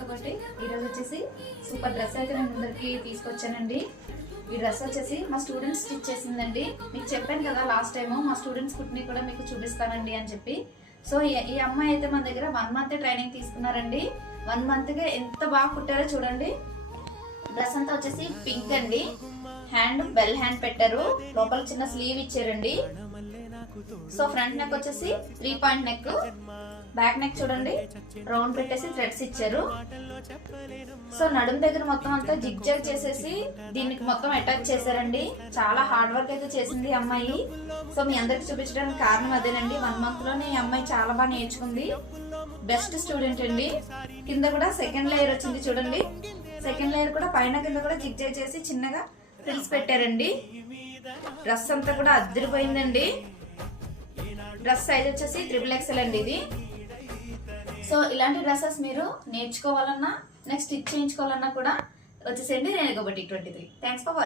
కాబట్టి ఈరోజు వచ్చేసి సూపర్ డ్రెస్ అయితే నేను అందరికి తీసుకొచ్చానండి. ఈ డ్రెస్ వచ్చేసి మా స్టూడెంట్స్ స్టిచ్ చేసిందండి. మీకు చెప్పాను కదా లాస్ట్ టైం మా స్టూడెంట్స్ కుట్ని కూడా మీకు చూపిస్తానండి అని చెప్పి. సో ఈ అమ్మాయి అయితే మన దగ్గర 1 month ట్రైనింగ్ తీసుకున్నారండి. 1 monthగా ఎంత బాగా కుట్టారో చూడండి. డ్రెస్ అంతా వచ్చేసి పింక్ అండి. హ్యాండ్ బెల్ హ్యాండ్ పెట్టారు, లోపల చిన్న స్లీవ్ ఇచ్చారండి. సో ఫ్రంట్ నెక్ వచ్చేసి 3 point నెక్, బ్యాక్ నెక్ చూడండి రౌండ్ పెట్టేసి థ్రెడ్స్ ఇచ్చారు. సో నడుము దగ్గర మొత్తం అంతా జిగ్ జాగ్ చేసేసి దీనికి మొత్తం అటాచ్ చేశారండి. చాలా హార్డ్ వర్క్ అయితే చేసింది అమ్మాయి. సో మీ అందరికి చూపించడానికి కారణం అదేనండి. 1 monthలోనే ఈ అమ్మాయి చాలా బాగా నేర్చుకుంది. బెస్ట్ స్టూడెంట్ అండి. కింద కూడా సెకండ్ లేయర్ వచ్చింది చూడండి. సెకండ్ లేయర్ కూడా పైన కింద కూడా జిగ్ జాగ్ చేసి చిన్నగా ఫ్రిల్స్ పెట్టారండి. డ్రెస్ అంతా కూడా అద్దరిపోయిందండి. డ్రెస్ సైజ్ వచ్చేసి XXL అండి ఇది. సో ఇలాంటి డ్రెస్సెస్ మీరు నేర్చుకోవాలన్నా నెక్స్ట్ స్టిచ్ చేయించుకోవాలన్నా కూడా వచ్చేసేయండి Renuka boutique 23. Thanks for watching.